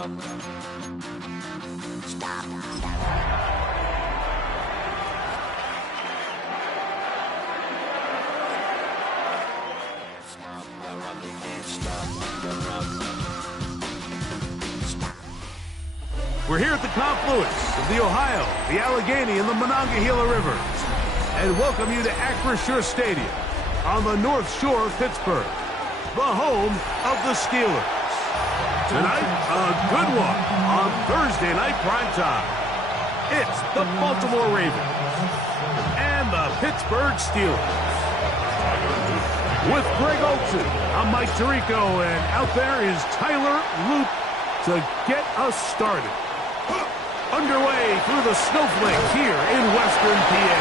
We're here at the confluence of the Ohio, the Allegheny, and the Monongahela Rivers, and welcome you to Acrisure Stadium on the North Shore of Pittsburgh, the home of the Steelers. Tonight, a good one on Thursday night primetime. It's the Baltimore Ravens and the Pittsburgh Steelers. With Greg Olsen, I'm Mike Tirico, and out there is Tyler Loop to get us started. Underway through the snowflake here in Western PA.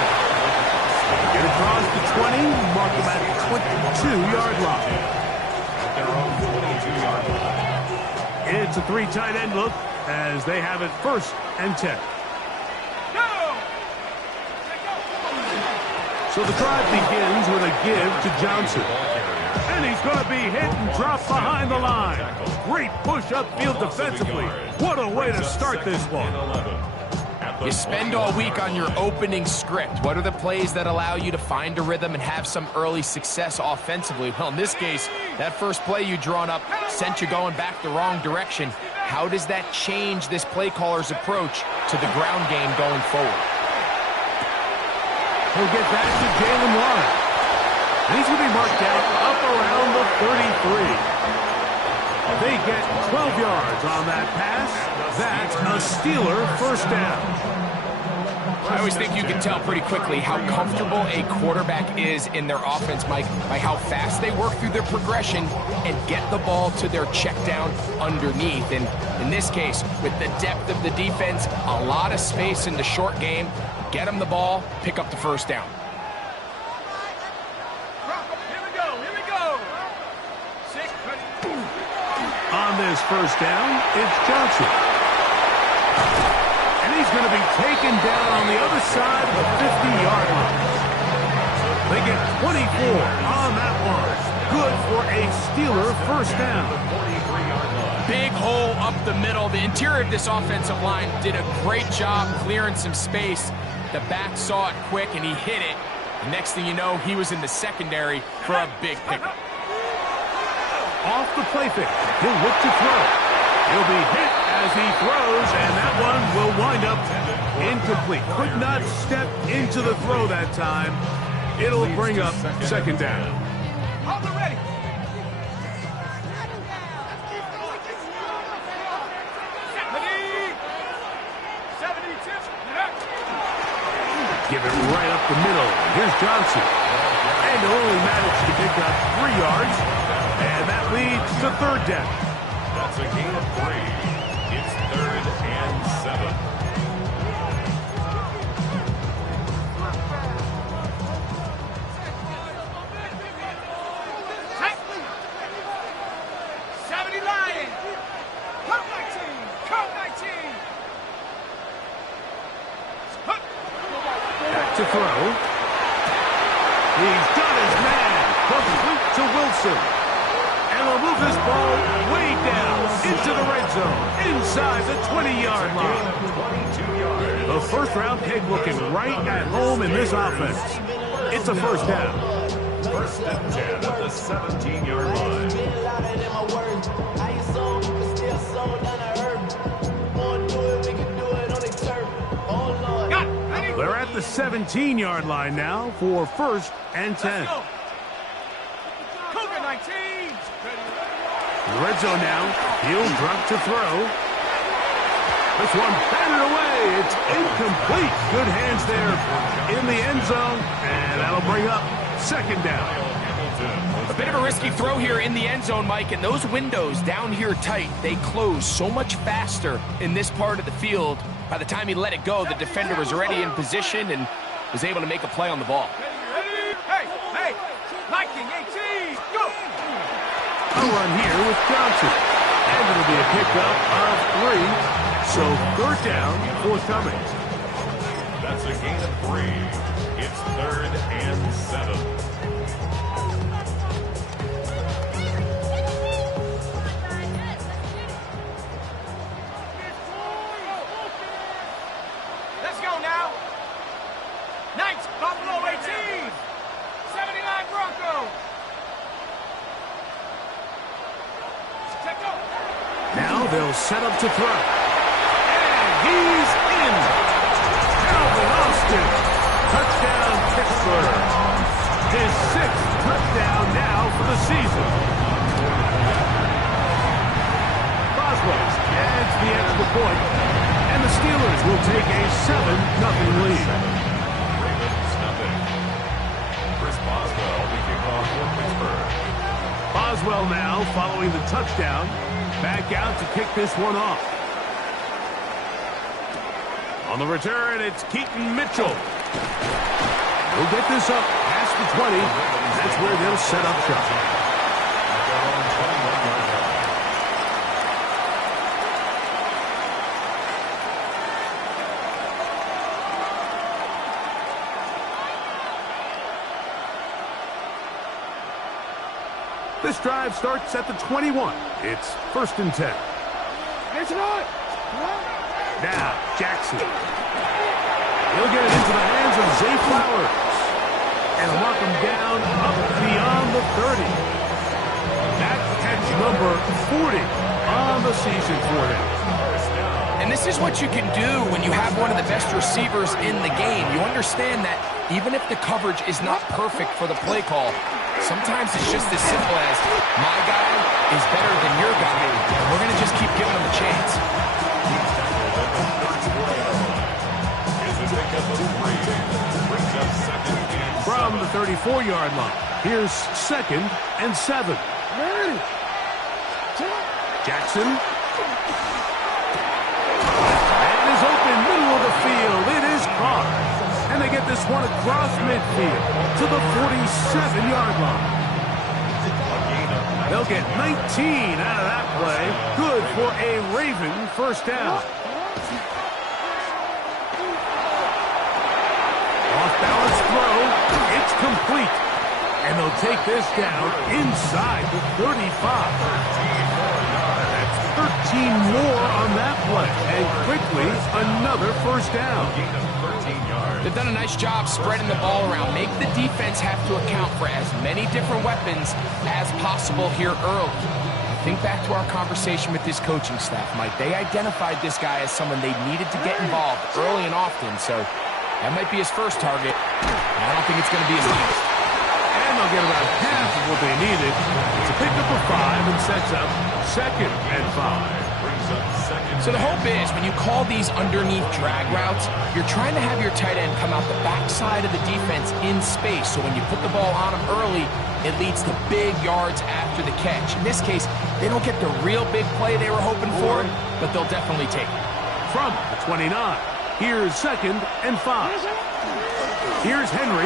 Get across the 20, mark them at the 22-yard line. Their own 22-yard line. It's a three tight end look as they have it 1st and 10. So the drive begins with a give to Johnson. And he's going to be hit and dropped behind the line. Great push upfield defensively. What a way to start this one. You spend all week on your opening script. What are the plays that allow you to find a rhythm and have some early success offensively? Well, in this case, that first play you drawn up sent you going back the wrong direction. How does that change this play caller's approach to the ground game going forward? He'll get back to Jalen Warren. And he's going to be marked out up around the 33. They get 12 yards on that pass. That's a Steeler 1st down. I always think you can tell pretty quickly how comfortable a quarterback is in their offense, Mike, by how fast they work through their progression and get the ball to their check down underneath. And in this case, with the depth of the defense, a lot of space in the short game, get them the ball, pick up the 1st down. On this 1st down, it's Johnson. And he's going to be taken down on the other side of the 50-yard line. They get 24 on that one. Good for a Steeler 1st down. Big hole up the middle. The interior of this offensive line did a great job clearing some space. The back saw it quick, and he hit it. The next thing you know, he was in the secondary for a big pickup. Off the play fake, he'll look to throw. He'll be hit as he throws, and that one will wind up incomplete. Could not step into the throw that time. It'll bring up 2nd down. Hold it ready. Give it right up the middle. Here's Johnson. And he'll only manage to pick up 3 yards. And that leads to 3rd down. That's a gain of 3. It's 3rd and 7. To throw. He's got his man. Complete to Wilson. And they'll move this ball way down into the red zone, inside the 20-yard line. The 1st-round pick looking right at home in this offense. It's a 1st down. 1st and 10 at the 17-yard line. They're at the 17-yard line now for 1st and 10. Cougar 19. The red zone now. He'll drop to throw. This one batted away. It's incomplete. Good hands there in the end zone. And that'll bring up 2nd down. A bit of a risky throw here in the end zone, Mike, and those windows down here tight, they close so much faster in this part of the field. By the time he let it go, the defender was already in position and was able to make a play on the ball. Hey, Viking 18, go! A run here with Johnson. And it'll be a pickup of 3. So 3rd down forthcoming. That's a gain of 3. It's 3rd and 7. Now they'll set up to throw. And he's in. Calvin Austin. Touchdown, Pittsburgh. His 6th touchdown now for the season. Boswell adds the extra point, and the Steelers will take a 7-0 lead. Ravens nothing. Chris Boswell, the kickoff for Pittsburgh. Boswell now following the touchdown. Back out to kick this one off. On the return, it's Keaton Mitchell. He'll get this up past the 20. That's where they'll set up shop. This drive starts at the 21. It's 1st and 10. Now, Jackson. He'll get it into the hands of Zay Flowers. And mark him down up beyond the 30. That's catch number 40 on the season for him. And this is what you can do when you have one of the best receivers in the game. You understand that even if the coverage is not perfect for the play call, sometimes it's just as simple as, my guy is better than your guy, and we're going to just keep giving him a chance. From the 34-yard line, here's 2nd and 7. Jackson. And is open, middle of the field. It is caught. And they get this one across midfield to the 47-yard line. They'll get 19 out of that play. Good for a Raven first down. Off-balance throw. It's complete. And they'll take this down inside the 35. That's 13 more on that play. And quickly, another first down. They've done a nice job spreading the ball around. Make the defense have to account for as many different weapons as possible here early. Think back to our conversation with this coaching staff, Mike. They identified this guy as someone they needed to get involved early and often, so that might be his first target. I don't think it's going to be his last. And they'll get about half of what they needed. It's a pickup of 5 and sets up 2nd and 5. So the hope is when you call these underneath drag routes, you're trying to have your tight end come out the backside of the defense in space. So when you put the ball on him early, it leads to big yards after the catch. In this case, they don't get the real big play they were hoping for, but they'll definitely take it. From the 29, here's 2nd and 5. Here's Henry.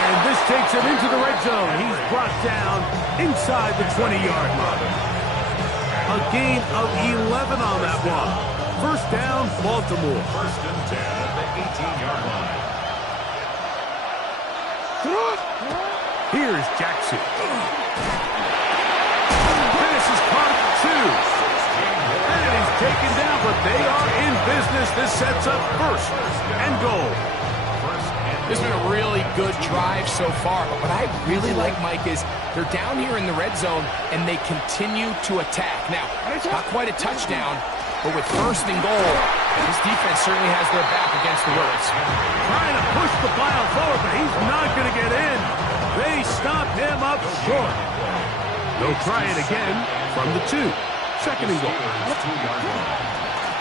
And this takes him into the red zone. He's brought down inside the 20-yard line. A gain of 11 on that one. First down, Baltimore. 1st and 10 at the 18-yard line. Here's Jackson. This is caught at 2. And he's taken down, but they are in business. This sets up 1st and goal. This has been a really good drive so far, but what I really like, Mike, is they're down here in the red zone, and they continue to attack. Now, not quite a touchdown, but with 1st and goal, this defense certainly has their back against the ropes. Trying to push the pile forward, but he's not going to get in. They stopped him up short. They'll try it again from the 2. 2nd and goal.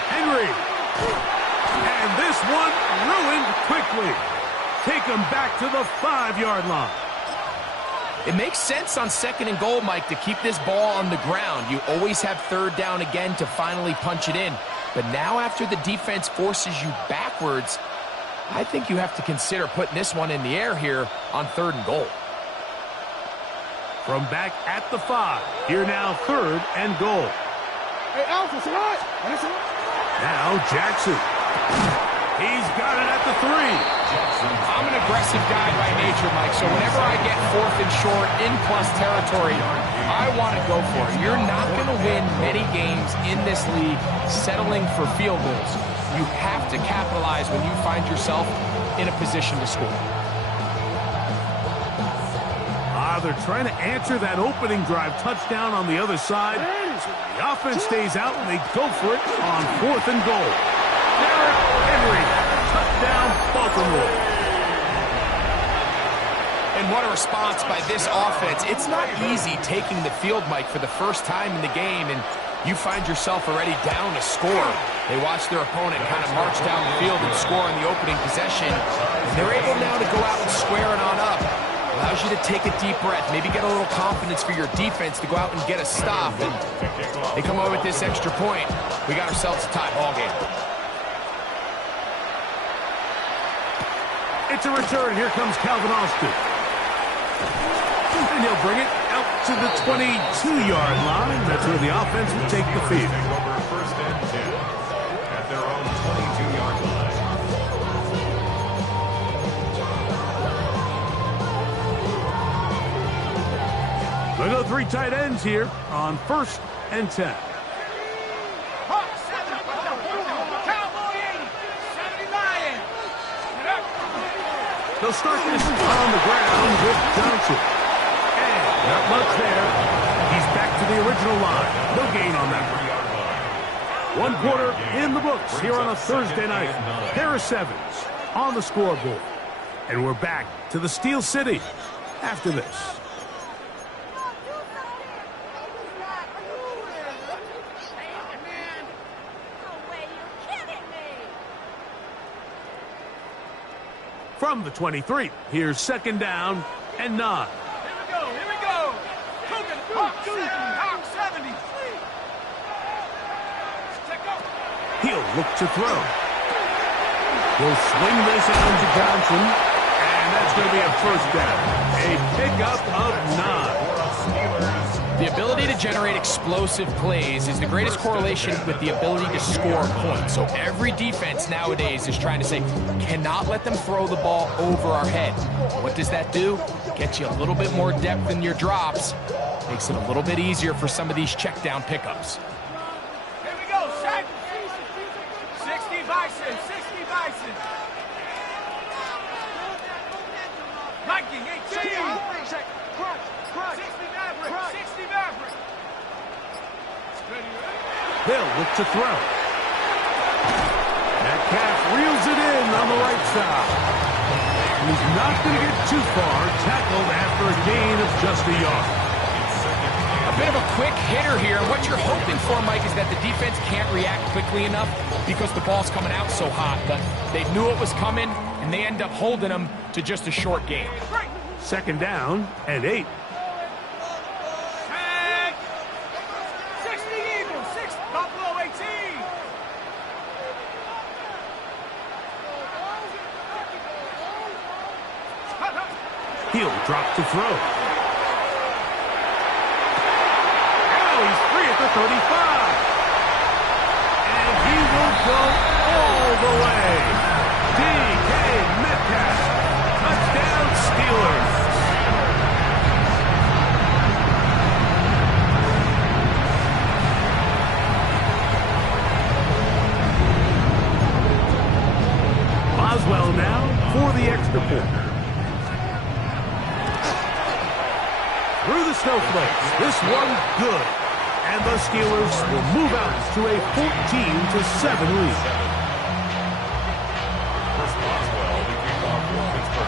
Henry. And this one ruined quickly. Take him back to the 5-yard line. It makes sense on 2nd and goal, Mike, to keep this ball on the ground. You always have 3rd down again to finally punch it in. But now after the defense forces you backwards, I think you have to consider putting this one in the air here on 3rd and goal. From back at the 5, here now 3rd and goal. Hey, Alpha, it's all right. Now Jackson. He's got it at the 3. I'm an aggressive guy by nature, Mike, so whenever I get 4th and short in plus territory, I want to go for it. You're not going to win many games in this league settling for field goals. You have to capitalize when you find yourself in a position to score. I Now they're trying to answer that opening drive touchdown on the other side. So the offense stays out, and they go for it on 4th and goal. Derrick Henry, touchdown, Baltimore. And what a response by this offense. It's not easy taking the field, Mike, for the first time in the game, and you find yourself already down a score. They watch their opponent kind of march down the field and score on the opening possession. And they're able now to go out and square it on up. Allows you to take a deep breath, maybe get a little confidence for your defense to go out and get a stop. And they come away with this extra point. We got ourselves a tie ball game. It's a return. Here comes Calvin Austin. And he'll bring it out to the 22-yard line. That's where the offense will take the field. Over 1st and 10 at their own 22-yard line. We'll go 3 tight ends here on 1st and 10. They'll start this on the ground with Johnson. And not much there. He's back to the original line. No gain on that one. 1 quarter in the books here on a Thursday night. Harris Evans on the scoreboard. And we're back to the Steel City after this. From the 23, here's 2nd down and 9. Here we go. Cooking, Hawk 70. He'll look to throw. He'll swing this out to Johnson, and that's going to be a 1st down. A pickup of 9. The ability to generate explosive plays is the greatest correlation with the ability to score points. So every defense nowadays is trying to say, cannot let them throw the ball over our head. What does that do? Gets you a little bit more depth in your drops. Makes it a little bit easier for some of these check down pickups. Here we go, Shaq. 60 Bison. Mikey, 18. 60 Maverick. They'll look to throw. Metcalf reels it in on the right side. He's not going to get too far, tackled after a gain of just a yard. A bit of a quick hitter here. What you're hoping for, Mike, is that the defense can't react quickly enough because the ball's coming out so hot. But they knew it was coming, and they end up holding them to just a short gain. 2nd down and 8. 60 Eagles, 6 Buffalo 18. He'll drop to throw. Now he's free at the 35. And he will go all the way. DK Metcalf. Touchdown Steelers. Boswell now for the extra point. Through the snowflakes, this one good. And the Steelers will move out to a 14-7 lead.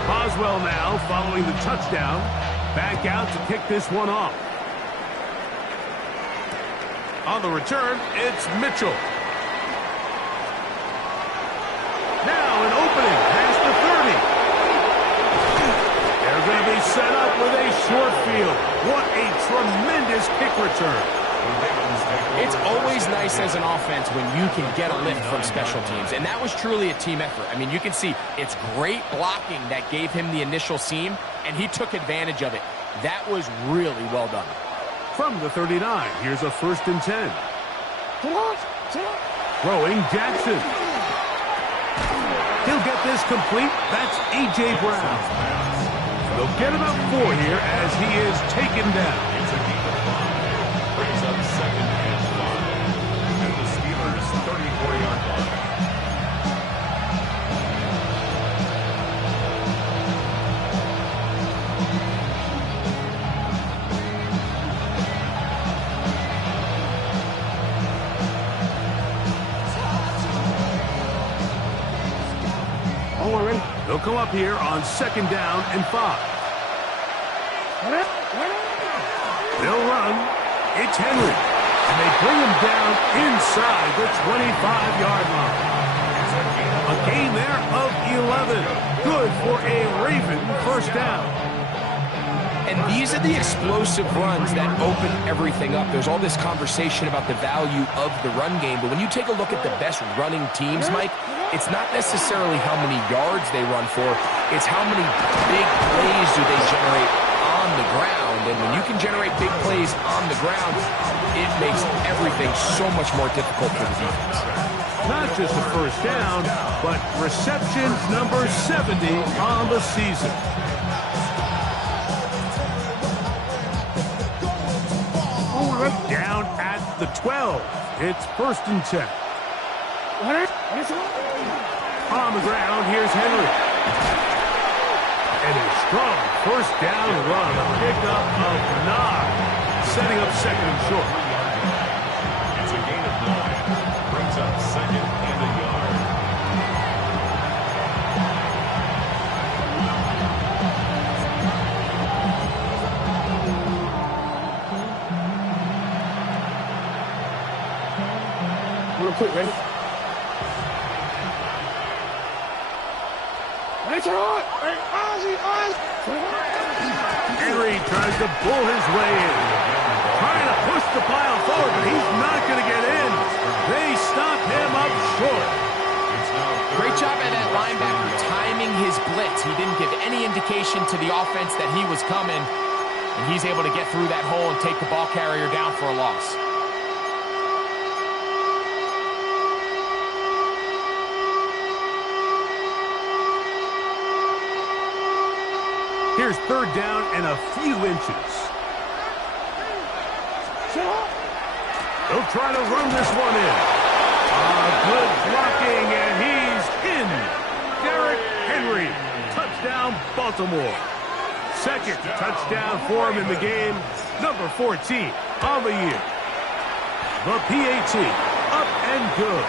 Boswell now following the touchdown. Back out to kick this one off. On the return, it's Mitchell. Now an opening past the 30. They're going to be set up with a short field. What a tremendous kick return. It's always nice as an offense when you can get a lift from special teams, and that was truly a team effort. I mean, you can see it's great blocking that gave him the initial seam, and he took advantage of it. That was really well done. From the 39, here's a 1st and 10. Throwing Jackson. He'll get this complete. That's A.J. Brown. They'll get about 4 here as he is taken down. It's a gain of 5. Brings up 2nd and 5 at the Steelers' 34-yard line. They'll come up here on 2nd down and 5. They'll run. It's Henry. And they bring him down inside the 25-yard line. A gain there of 11. Good for a Raven first down. And these are the explosive runs that open everything up. There's all this conversation about the value of the run game, but when you take a look at the best running teams, Mike, it's not necessarily how many yards they run for, it's how many big plays do they generate on the ground. And when you can generate big plays on the ground, it makes everything so much more difficult for the defense. Not just a first down, but reception number 70 on the season. Down at the 12. It's 1st and 10. On the ground, here's Henry. And a strong first down run. A pickup of 9. Setting up 2nd and short. It's a gain of 9. Brings up 2nd and a yard. Real quick, ready? Henry tries to bull his way in. Trying to push the pile forward, but he's not going to get in. They stop him up short. Great job by that linebacker timing his blitz. He didn't give any indication to the offense that he was coming, and he's able to get through that hole and take the ball carrier down for a loss. Here's 3rd down and a few inches. They'll try to run this one in. Good blocking, and he's in. Derrick Henry. Touchdown, Baltimore. 2nd touchdown for him in the game. Number 14 on the year. The PAT, up and good.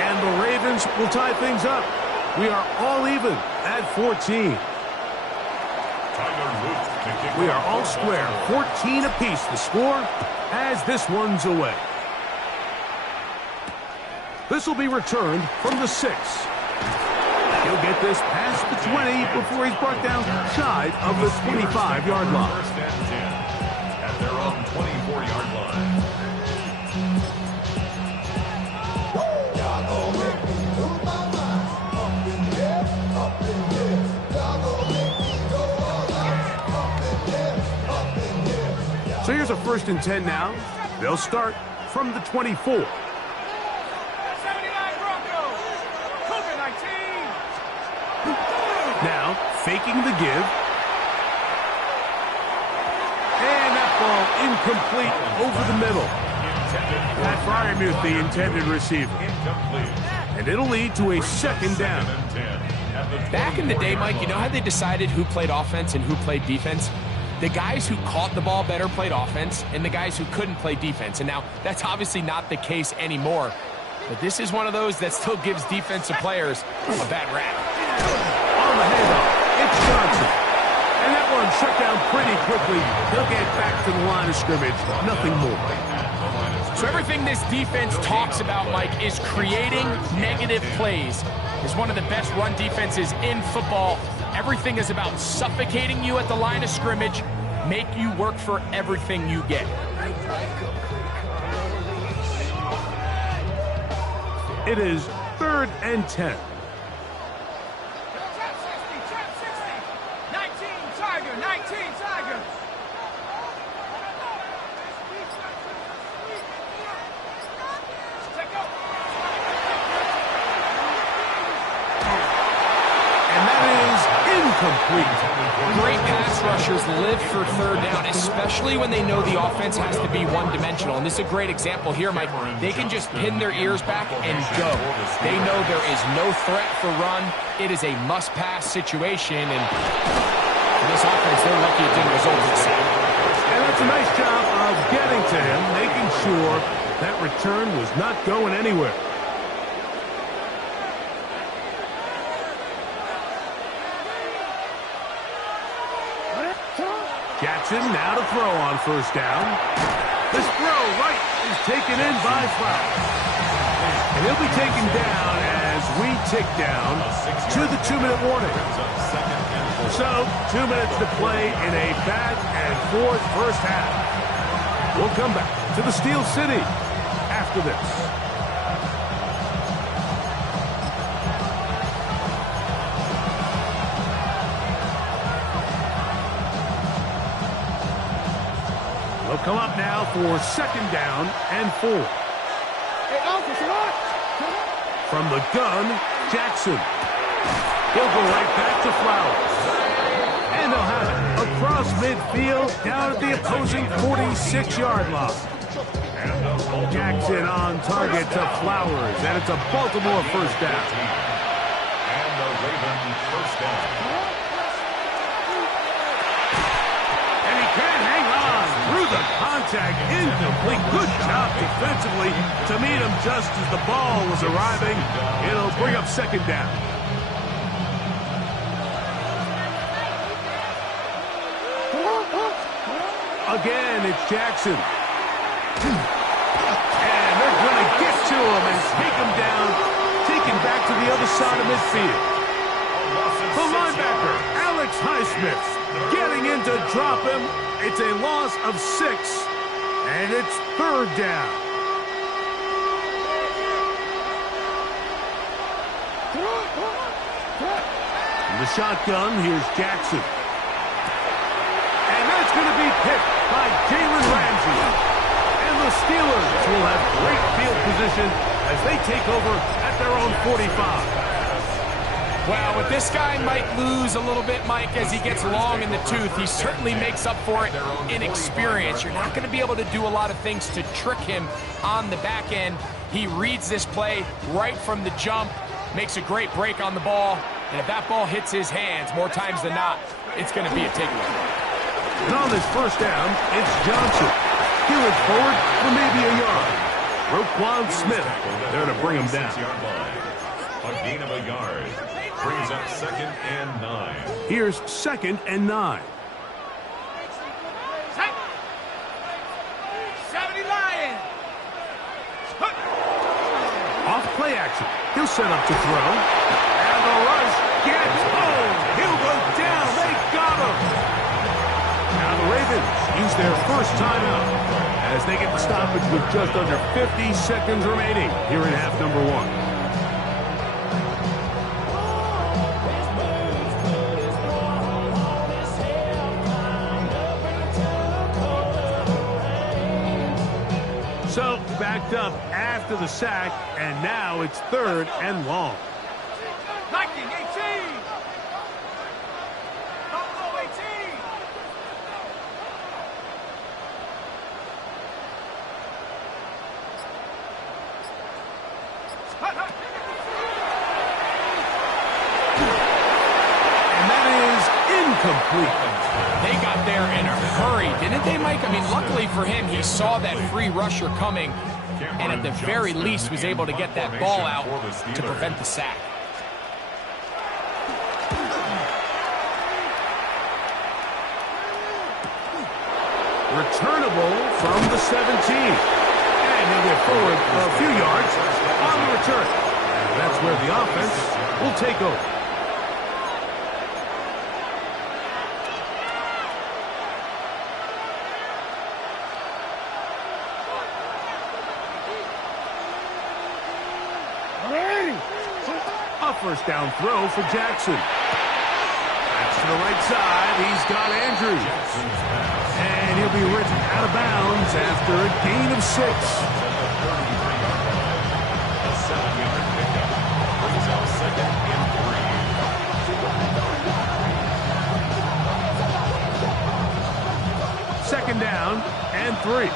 And the Ravens will tie things up. We are all even at 14. We are all square, 14 apiece the score as this one's away. This will be returned from the 6. He'll get this past the 20 before he's brought down shy of the 25-yard line. 1st and 10 at their own 24-yard line. So here's a 1st and 10 now. They'll start from the 24. 79 Broncos. Cougar 19. Now, faking the give. And that ball incomplete over the middle. Pat Fryermuth, the intended receiver. And it'll lead to a 2nd down. Back in the day, Mike, you know how they decided who played offense and who played defense? The guys who caught the ball better played offense, and the guys who couldn't play defense. And now, that's obviously not the case anymore. But this is one of those that still gives defensive players a bad rap. On the handoff, it's Johnson. And that one shut down pretty quickly. They'll get back to the line of scrimmage. Nothing more. So everything this defense talks about, Mike, is creating negative plays. It's one of the best run defenses in football. Everything is about suffocating you at the line of scrimmage, make you work for everything you get. It is 3rd and 10. Trap 60. 19 Tiger. 19 Tiger. Take up. And that is incomplete. Great pass rushers live for 3rd down, especially when they know the offense has to be one-dimensional. And this is a great example here, Mike. They can just pin their ears back and go. They know there is no threat for run. It is a must-pass situation, and for this offense, they're lucky it didn't result in a sack. And that's a nice job of getting to him, making sure that return was not going anywhere. Jackson now to throw on first down. This throw right is taken in by Flowers. And he'll be taken down as we tick down to the 2-minute warning. So, 2 minutes to play in a back-and-forth first half. We'll come back to the Steel City after this. They'll come up now for second down and 4. Hey, officer, what? From the gun, Jackson. He'll go right back to Flowers. And they'll have it across midfield down at the opposing 46-yard line. Jackson on target to Flowers, and it's a Baltimore first down. And the Ravens first down. And he can't hang on through the contact. Incomplete. Good job defensively to meet him just as the ball was arriving. It'll bring up second down. Again, it's Jackson. And they're going to get to him and take him down, taken back to the other side of midfield. The linebacker, Alex Highsmith, getting in to drop him. It's a loss of 6, and it's third down. In the shotgun, here's Jackson. And that's going to be picked by Jalen Ramsey. And the Steelers will have great field position as they take over at their own 45. Well, with this guy might lose a little bit, Mike, as he gets long in the tooth. He certainly makes up for it in experience. You're not going to be able to do a lot of things to trick him on the back end. He reads this play right from the jump, makes a great break on the ball, and if that ball hits his hands more times than not, it's going to be a takeaway. And on this first down, it's Johnson. He looks forward for maybe a yard. Roquan Smith there to bring him down. A gain of a yard. Brings up second and 9. Here's second and 9. 70 Lions. Off play action. He'll set up to throw. And the rush gets home. He'll go down. They got him. Now the Ravens use their first timeout as they get the stoppage with just under 50 seconds remaining here in half number 1. So, backed up after the sack, and now it's third and long. 19, 18. Buffalo 18. And that is incomplete. They got there in a hurry, didn't they, Mike? I mean, luckily for him, he saw that free rusher coming, and at the very least was able to get that ball out to prevent the sack. Returnable from the 17. And he'll get forward a few yards on the return. And that's where the offense will take over. A first down throw for Jackson. That's to the right side. He's got Andrews. And he'll be written out of bounds after a gain of 6. A 7-yard pickup. Brings up second and 3. Second down and 3.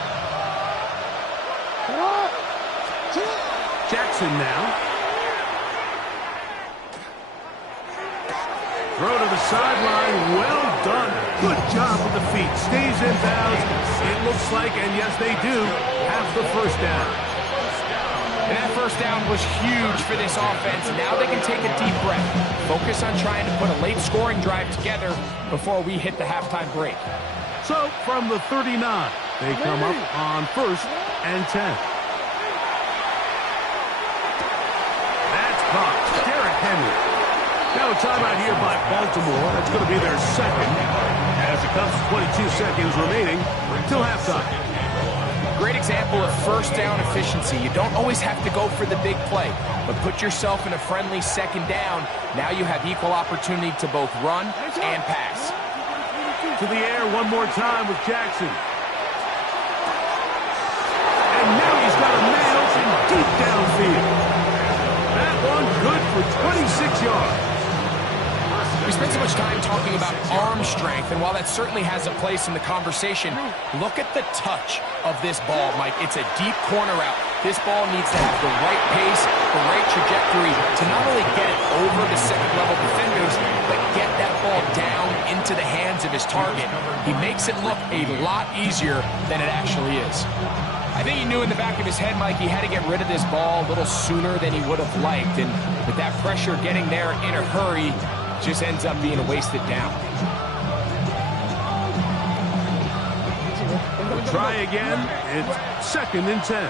Jackson now. Throw to the sideline. Well done. Good job with the feet. Stays in bounds. It looks like, and yes, they do, have the first down. And that first down was huge for this offense. Now they can take a deep breath. Focus on trying to put a late scoring drive together before we hit the halftime break. So from the 39, they come up on 1st and 10. That's caught. Derrick Henry. Now a timeout here by Baltimore. That's going to be their second as it comes to 22 seconds remaining till halftime. Great example of first down efficiency. You don't always have to go for the big play, but put yourself in a friendly second down. Now you have equal opportunity to both run and pass. To the air one more time with Jackson. And now he's got a man open deep downfield. That one good for 26 yards. We spent so much time talking about arm strength, and while that certainly has a place in the conversation, look at the touch of this ball, Mike. It's a deep corner route. This ball needs to have the right pace, the right trajectory to not only get it over the second-level defenders, but get that ball down into the hands of his target. He makes it look a lot easier than it actually is. I think he knew in the back of his head, Mike, he had to get rid of this ball a little sooner than he would have liked, and with that pressure getting there in a hurry, just ends up being a wasted down. We'll try again. It's 2nd and 10.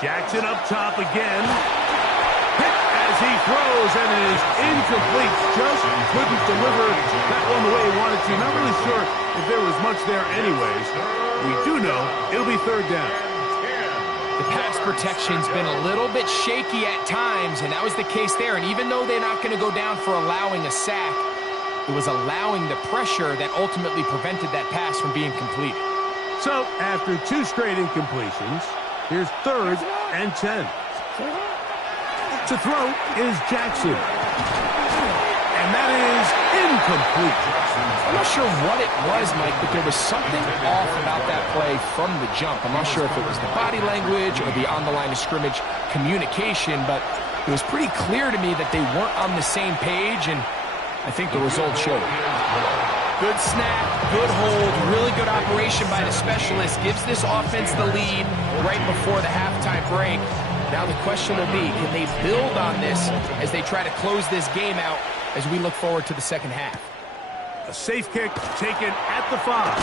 Jackson up top again. Pitt as he throws, and it is incomplete. Just couldn't deliver that one the way he wanted to. Not really sure if there was much there anyways. We do know it'll be 3rd down. The pass protection's been a little bit shaky at times, and that was the case there. And even though they're not going to go down for allowing a sack, it was allowing the pressure that ultimately prevented that pass from being completed. So after 2 straight incompletions, here's 3rd and 10. To throw is Jackson. And that is incomplete. I'm not sure what it was, Mike, but there was something off about that play from the jump. I'm not sure if it was the body language or the on-the-line of scrimmage communication, but it was pretty clear to me that they weren't on the same page, and I think the result showed. Good snap, good hold, really good operation by the specialist. Gives this offense the lead right before the halftime break. Now the question will be, can they build on this as they try to close this game out as we look forward to the second half? A safe kick taken at the 5.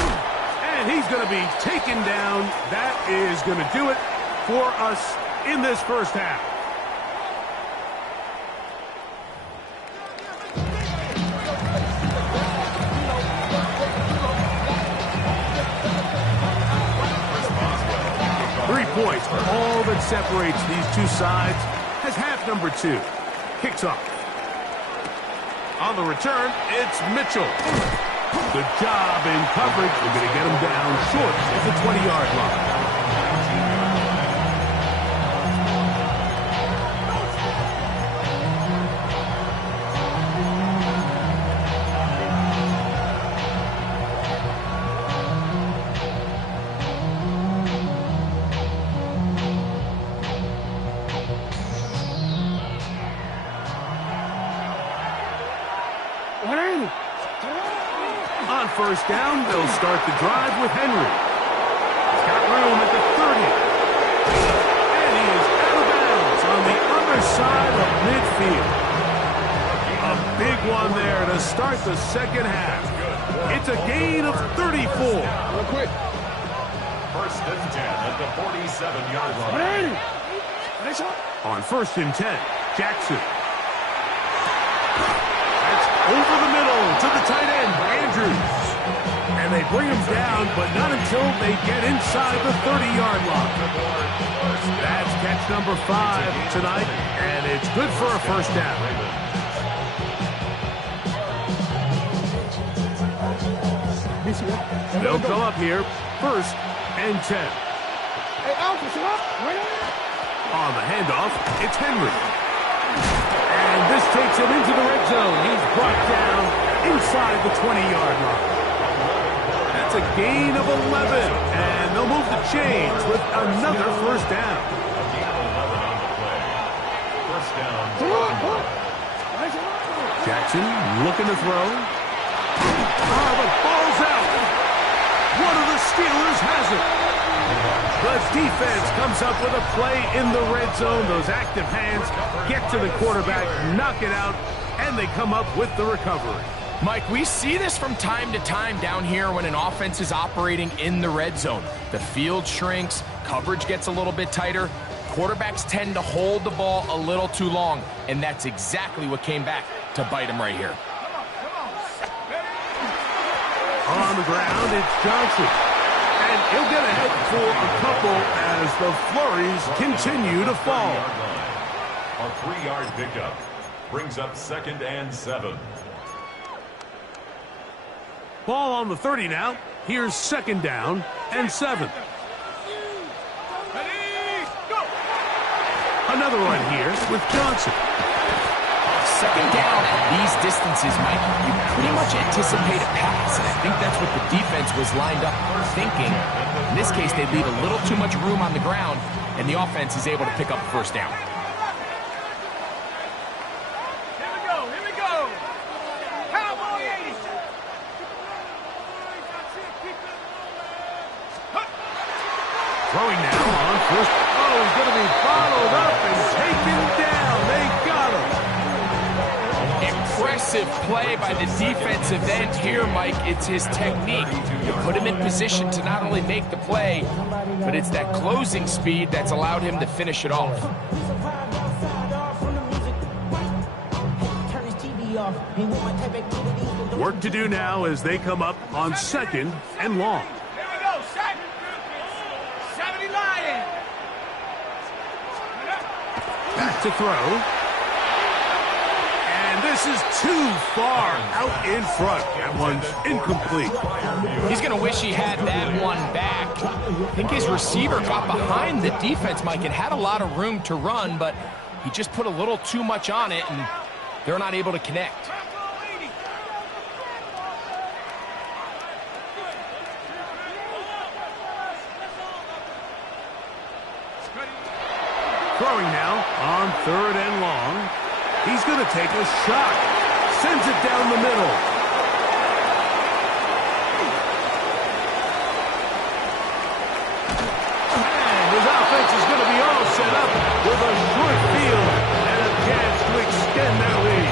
And he's going to be taken down. That is going to do it for us in this first half. Points, all that separates these two sides, as half number 2 kicks off. On the return, it's Mitchell. Good job in coverage. We're going to get him down short at the 20-yard line. On 1st down, they'll start the drive with Henry. He's got room at the 30. And he is out of bounds on the other side of midfield. A big one there to start the second half. It's a gain of 34. Real quick. 1st and 10 at the 47-yard line. On 1st and 10, Jackson. Over the middle to the tight end, Andrews. And they bring him down, but not until they get inside the 30-yard line. That's catch number 5 tonight, and it's good for a first down. They'll come up here, 1st and 10. On the handoff, it's Henry. And this takes him into the red zone. He's brought down inside the 20-yard line. That's a gain of 11. And they'll move the chains with another first down. Jackson looking to throw. Oh, the ball's out. One of the Steelers has it. The defense comes up with a play in the red zone. Those active hands get to the quarterback, knock it out, and they come up with the recovery. Mike, we see this from time to time down here when an offense is operating in the red zone. The field shrinks, coverage gets a little bit tighter, quarterbacks tend to hold the ball a little too long, and that's exactly what came back to bite him right here. On the ground, it's Johnson. And he'll get ahead for a couple as the flurries continue to fall. A 3-yard pickup brings up 2nd and 7. Ball on the 30 now. Here's 2nd down and 7. Another run here with Johnson. 2nd down at these distances, Mike, you pretty much anticipate a pass, and I think that's what the defense was lined up thinking. In this case, they leave a little too much room on the ground, and the offense is able to pick up a 1st down. Here we go. Cowboy 80. Throwing now on 1st. Oh, he's going to be bottled up and taken down. They got him. Impressive play by the defensive end here, Mike. It's his technique. You put him in position to not only make the play, but it's that closing speed that's allowed him to finish it off. Work to do now as they come up on 2nd and long. Here we go, set. 70 Lions. Back to throw. And this is too far out in front. That one's incomplete. He's going to wish he had that one back. I think his receiver got behind the defense, Mike, and had a lot of room to run, but he just put a little too much on it, and they're not able to connect. Throwing now on 3rd and long. He's going to take a shot. Sends it down the middle. And his offense is going to be all set up with a short field and a chance to extend their lead.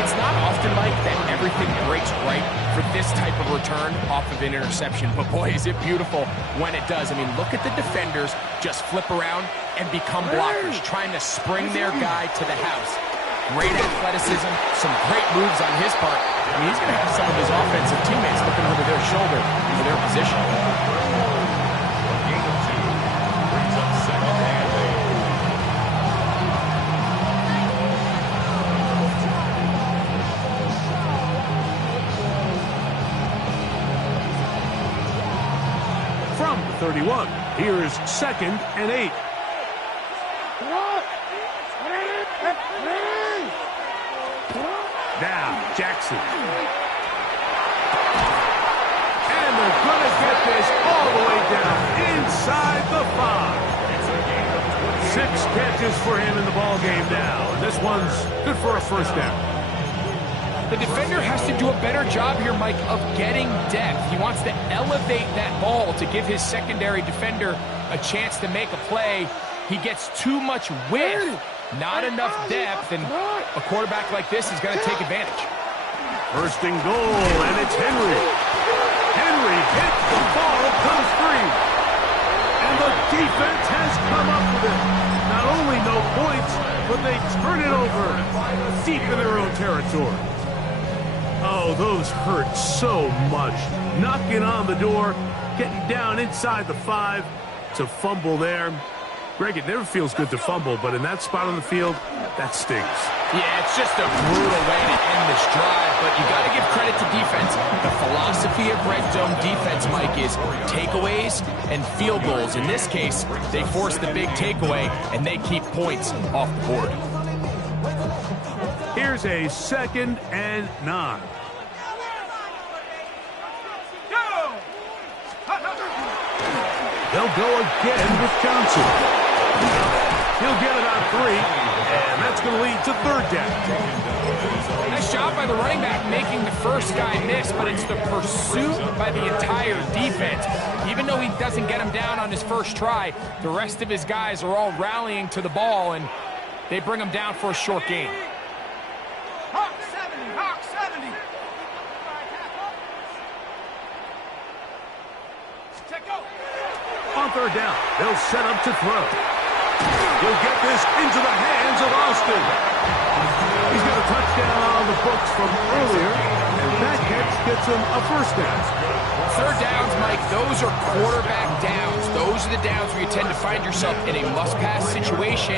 It's not often, Mike, that everything breaks right for this type of return off of an interception. But boy, is it beautiful when it does. I mean, look at the defenders just flip around and become blockers, trying to spring their guy to the house. Great athleticism, some great moves on his part. I mean, he's going to have some of his offensive teammates looking over their shoulder for their position. Gain of 2 brings up 2nd and 8. From the 31, here is 2nd and 8. Now, Jackson. And they're going to get this all the way down inside the 5. 6 catches for him in the ballgame now. And this one's good for a 1st down. The defender has to do a better job here, Mike, of getting depth. He wants to elevate that ball to give his secondary defender a chance to make a play. He gets too much width, not enough depth, and a quarterback like this is going to take advantage. 1st and goal, and it's Henry. Henry hits the ball, comes free. And the defense has come up with it. Not only no points, but they turn it over deep in their own territory. Oh, those hurt so much. Knocking on the door, getting down inside the 5. To fumble there. Greg, it never feels good to fumble, but in that spot on the field, that stings. Yeah, it's just a brutal way to end this drive, but you got to give credit to defense. The philosophy of red zone defense, Mike, is takeaways and field goals. In this case, they force the big takeaway, and they keep points off the board. Here's a 2nd and 9. They'll go again with Johnson. He'll get it on 3, and that's going to lead to 3rd down. Nice job by by the running back making the first guy miss, but it's the pursuit by the entire defense. Even though he doesn't get him down on his first try, the rest of his guys are all rallying to the ball, and they bring him down for a short gain. Hawk 70, Hawk 70. Check go. On third down, they'll set up to throw. He'll get this into the hands of Austin. He's got a touchdown on the books from earlier, and that catch gets him a first down. Third downs, Mike, those are quarterback downs. Those are the downs where you tend to find yourself in a must-pass situation,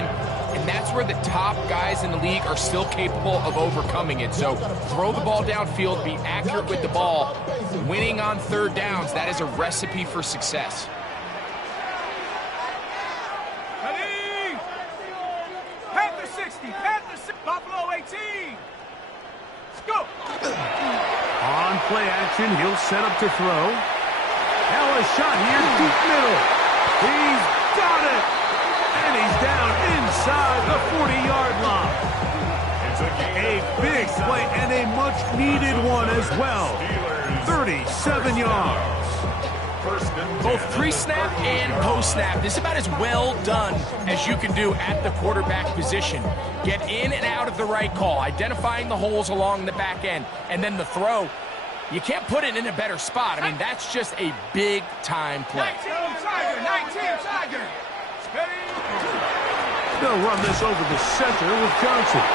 and that's where the top guys in the league are still capable of overcoming it. So throw the ball downfield, be accurate with the ball. Winning on third downs, that is a recipe for success. Ready? Panther 60, Panther 60, Buffalo 18. Go. On play action, he'll set up to throw. Now a shot here, deep middle. He's got it. And he's down inside the 40-yard line. A big play and a much-needed one as well. 37 yards. Both pre-snap and post-snap, this is about as well done as you can do at the quarterback position. Get in and out of the right call, identifying the holes along the back end, and then the throw. You can't put it in a better spot. I mean, that's just a big-time play. 19 Tiger, 19 Tiger. Ready? They'll run this over the center with Johnson.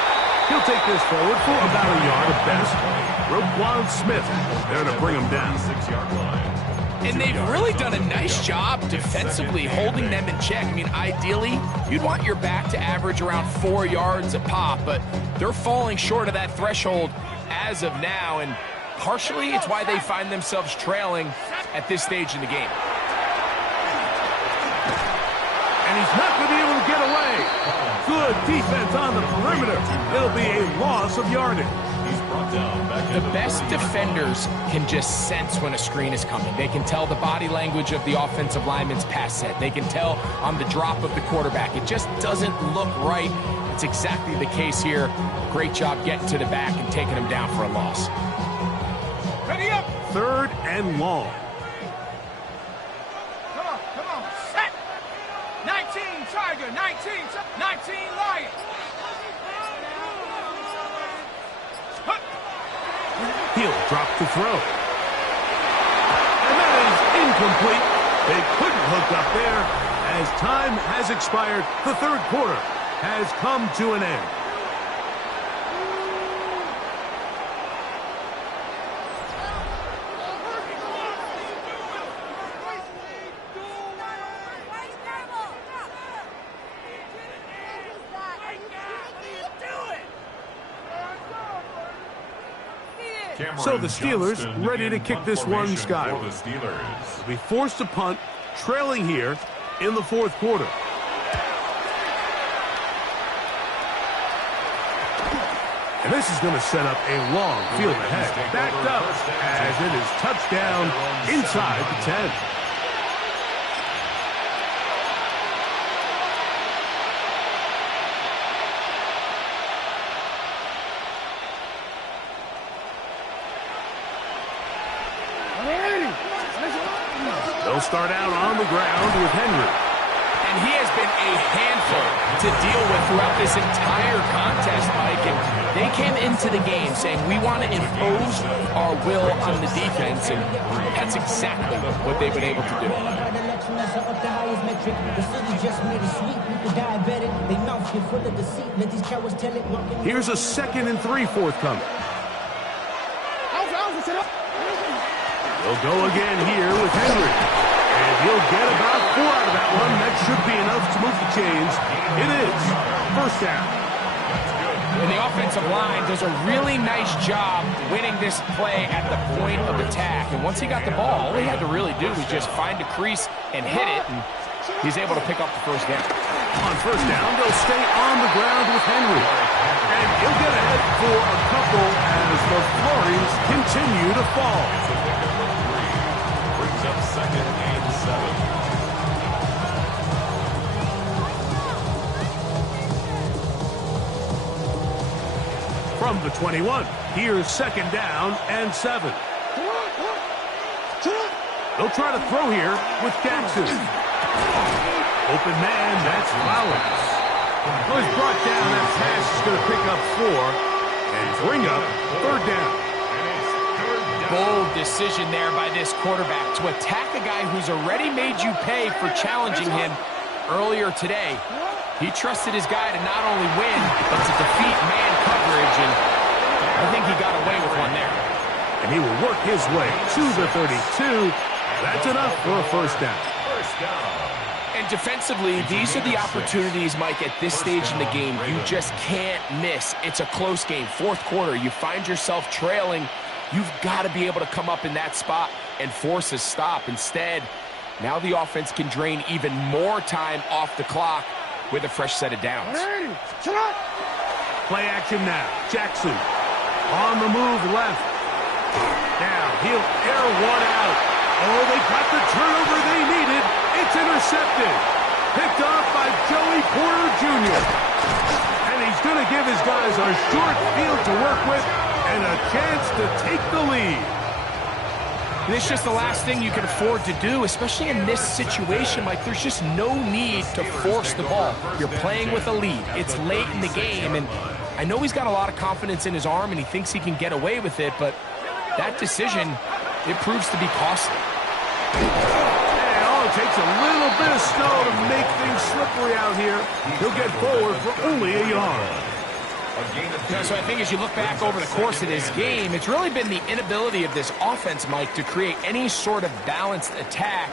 He'll take this forward for about a yard at best. Roquan Smith there to bring him down. 6-yard line. And they've really done a nice job defensively holding them in check. I mean, ideally, you'd want your back to average around 4 yards a pop, but they're falling short of that threshold as of now, and partially it's why they find themselves trailing at this stage in the game. And he's not going to be able to get away. Good defense on the perimeter. It'll be a loss of yardage. The best defenders can just sense when a screen is coming. They can tell the body language of the offensive lineman's pass set. They can tell on the drop of the quarterback. It just doesn't look right. It's exactly the case here. Great job getting to the back and taking him down for a loss. Ready up. Third and long. Come on, set. 19 Tiger, 19 Lion. He'll drop the throw. And that is incomplete. They couldn't hook up there. As time has expired, the third quarter has come to an end. So the Steelers ready to kick this one skyward. They'll be forced to punt, trailing here in the fourth quarter. And this is going to set up a long field ahead. Backed up as it is touchdown inside the 10. They'll start out on the ground with Henry. And he has been a handful to deal with throughout this entire contest, Mike. And they came into the game saying, we want to impose our will on the defense, and that's exactly what they've been able to do. Here's a 2nd and 3 forthcoming. They'll go again here with Henry. And he'll get about 4 out of that one. That should be enough to move the chains. It is first down. And the offensive line does a really nice job winning this play at the point of attack. And once he got the ball, all he had to really do was just find a crease and hit it. And he's able to pick up the first down. On first down, they'll stay on the ground with Henry. And he'll get ahead for a couple as the flurries continue to fall. Brings up 2nd and 7. From the 21. Here's 2nd down and 7. They'll try to throw here with Jackson. Open man, that's Flowers. Well, he's brought down. That pass is going to pick up 4 and bring up 3rd down. Bold decision there by this quarterback to attack a guy who's already made you pay for challenging him earlier today. He trusted his guy to not only win, but to defeat man coverage, and I think he got away with one there. And he will work his way to the 32. That's enough for a 1st down. And defensively, these are the opportunities, Mike, at this stage in the game you just can't miss. It's a close game. 4th quarter, you find yourself trailing. You've got to be able to come up in that spot and force a stop. Instead, now the offense can drain even more time off the clock with a fresh set of downs. Play action now. Jackson on the move left. Now he'll air one out. Oh, they got the turnover they needed. It's intercepted. Picked off by Joey Porter Jr. And he's going to give his guys a short field to work with and a chance to take the lead. And it's just the last thing you can afford to do, especially in this situation. Like, there's just no need to force the ball. You're playing with a lead. It's late in the game, and I know he's got a lot of confidence in his arm and he thinks he can get away with it, but that decision, it proves to be costly. And all it takes a little bit of snow to make things slippery out here. He'll get forward for only a yard. Yeah, so I think as you look back over the course of this game, it's really been the inability of this offense, Mike, to create any sort of balanced attack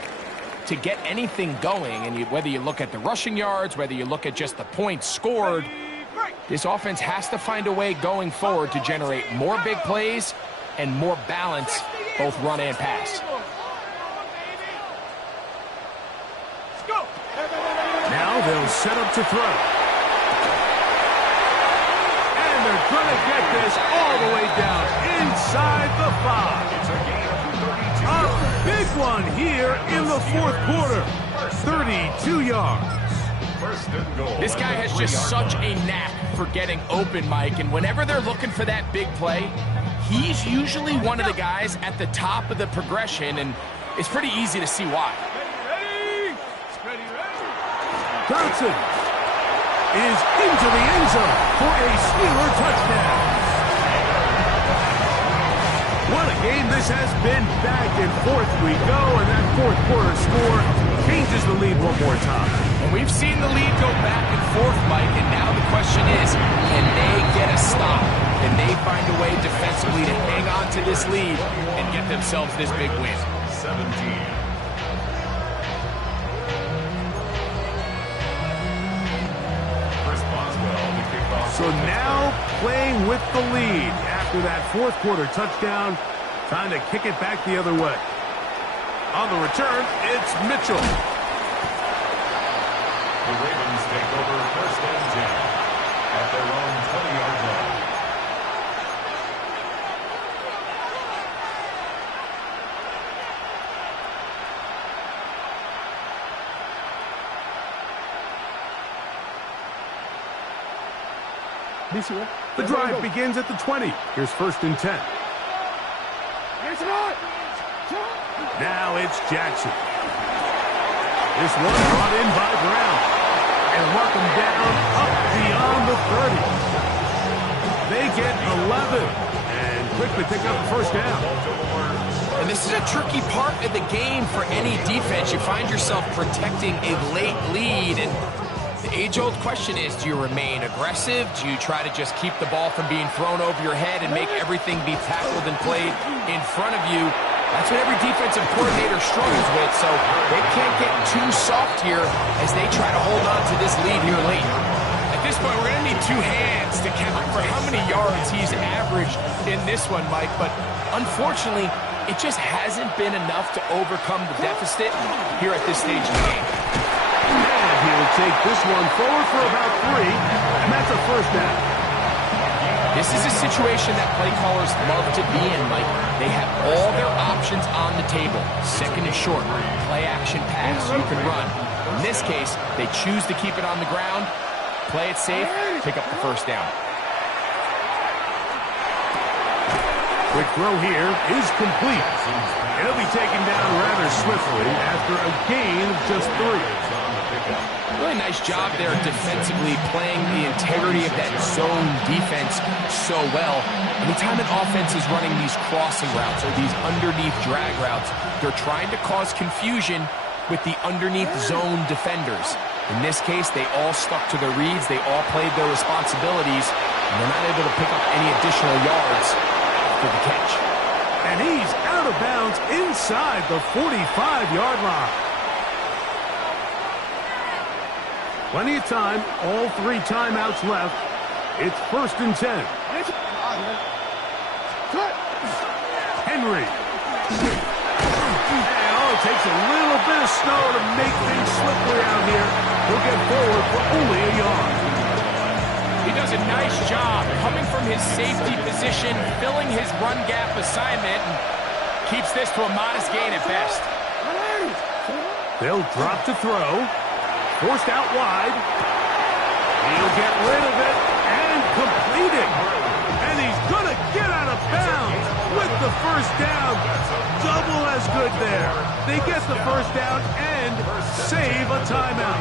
to get anything going. And whether you look at the rushing yards, whether you look at just the points scored, this offense has to find a way going forward to generate more big plays and more balance, both run and pass. Now they'll set up to throw. And they're going to get this all the way down inside the 5. A big one here in the 4th quarter. 32 yards. This guy has just such a knack for getting open, Mike, and whenever they're looking for that big play, he's usually one of the guys at the top of the progression, and it's pretty easy to see why. Johnson is into the end zone for a Steeler touchdown. What a game this has been. Back and forth we go, and that 4th quarter score changes the lead one more time. And we've seen the lead go back and forth, Mike, and now the question is, can they get a stop? Can they find a way defensively to hang on to this lead and get themselves this big win? 17. So now playing with the lead after that 4th quarter touchdown, trying to kick it back the other way. On the return, it's Mitchell. The Ravens take over 1st and 10 at their own 20-yard line. The drive begins at the 20. Here's 1st and 10. Now it's Jackson. This one brought in by Brown. And mark him down up beyond the 30. They get 11. And quickly pick up the 1st down. And this is a tricky part of the game for any defense. You find yourself protecting a late lead, and the age-old question is, do you remain aggressive? Do you try to just keep the ball from being thrown over your head and make everything be tackled and played in front of you? That's what every defensive coordinator struggles with, so they can't get too soft here as they try to hold on to this lead here late. At this point, we're going to need 2 hands to count for how many yards he's averaged in this one, Mike, but unfortunately, it just hasn't been enough to overcome the deficit here at this stage of the game. And he'll take this one forward for about 3, and that's a 1st down. This is a situation that play callers love to be in, Mike. They have all their options on the table. 2nd and short, play action pass, you can run. In this case, they choose to keep it on the ground, play it safe, pick up the 1st down. Quick throw here is complete. It'll be taken down rather swiftly after a gain of just 3. Really nice job there defensively, playing the integrity of that zone defense so well. Anytime an offense is running these crossing routes or these underneath drag routes, they're trying to cause confusion with the underneath zone defenders. In this case, they all stuck to their reads, they all played their responsibilities, and they're not able to pick up any additional yards after the catch. And he's out of bounds inside the 45-yard line. Plenty of time, all 3 timeouts left. It's 1st and 10. Henry. And it takes a little bit of snow to make things slippery out here. He'll get forward for only a yard. He does a nice job coming from his safety position, filling his run gap assignment, and keeps this to a modest gain at best. They'll drop to throw. Forced out wide. He'll get rid of it and complete it. And he's going to get out of bounds with the first down. Double as good there. They get the first down and save a timeout.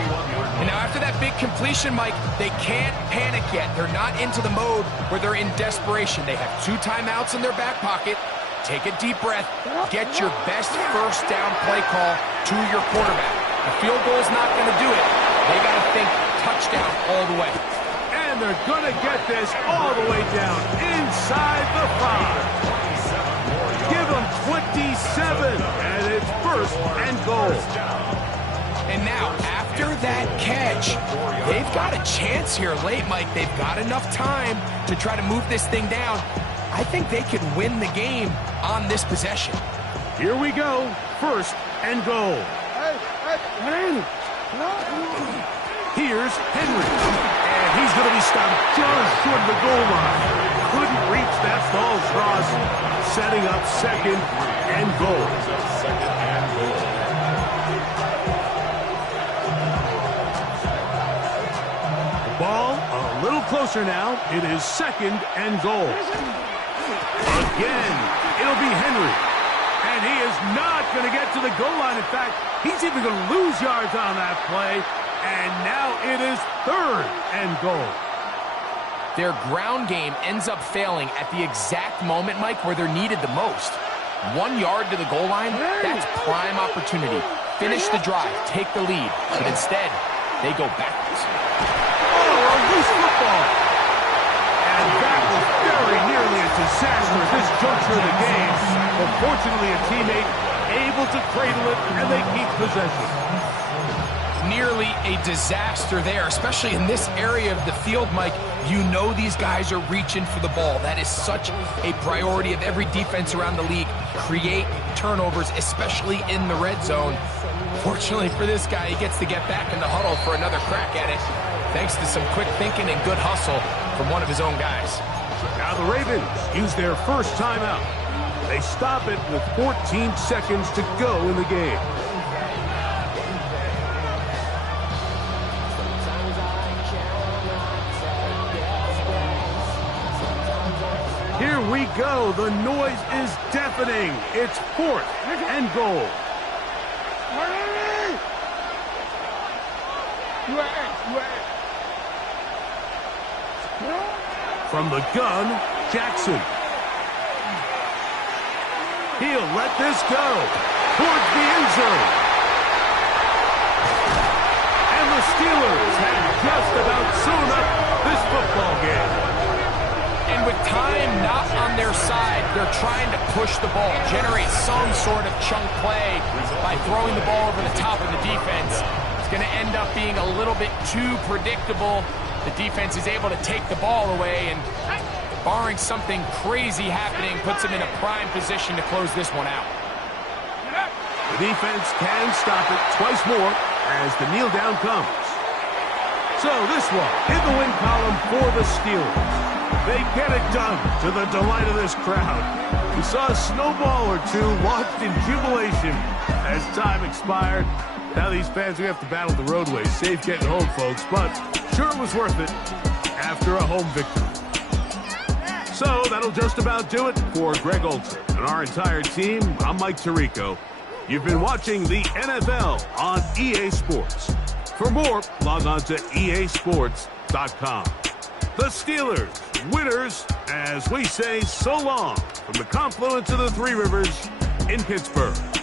And now after that big completion, Mike, they can't panic yet. They're not into the mode where they're in desperation. They have 2 timeouts in their back pocket. Take a deep breath. Get your best first down play call to your quarterback. A field goal's not going to do it. They got to think touchdown all the way. And they're going to get this all the way down inside the 5. Give them 27, and it's 1st and goal. And now, after that catch, they've got a chance here late, Mike. They've got enough time to try to move this thing down. I think they could win the game on this possession. Here we go. 1st and goal. Here's Henry. And he's going to be stopped just short of the goal line. Couldn't reach that ball cross. Setting up 2nd and goal. The ball a little closer now. It is 2nd and goal. Again, it'll be Henry. And he is not going to get to the goal line. In fact, he's even going to lose yards on that play. And now it is 3rd and goal. Their ground game ends up failing at the exact moment, Mike, where they're needed the most. 1 yard to the goal line, that's prime opportunity. Finish the drive, take the lead. But instead, they go backwards. Oh, a loose football. And that was very nearly a disaster at this juncture of the game. But fortunately, a teammate able to cradle it, and they keep possession. Nearly a disaster there, especially in this area of the field, Mike. You know these guys are reaching for the ball. That is such a priority of every defense around the league. Create turnovers, especially in the red zone. Fortunately for this guy, he gets to get back in the huddle for another crack at it, thanks to some quick thinking and good hustle from one of his own guys. Now the Ravens use their first timeout. They stop it with 14 seconds to go in the game. Here we go. The noise is deafening. It's 4th and goal. From the gun, Jackson. He'll let this go towards the end zone. And the Steelers have just about sewn up this football game. And with time not on their side, they're trying to push the ball, generate some sort of chunk play by throwing the ball over the top of the defense. It's going to end up being a little bit too predictable. The defense is able to take the ball away, and barring something crazy happening, puts them in a prime position to close this one out. The defense can stop it twice more as the kneel down comes. So this one in the win column for the Steelers. They get it done to the delight of this crowd. We saw a snowball or two launched in jubilation as time expired. Now these fans, we have to battle the roadways. Safe getting home, folks, but sure it was worth it after a home victory. So that'll just about do it for Greg Olson and our entire team. I'm Mike Tirico. You've been watching the NFL on EA Sports. For more, log on to easports.com. The Steelers, winners, as we say so long from the confluence of the Three Rivers in Pittsburgh.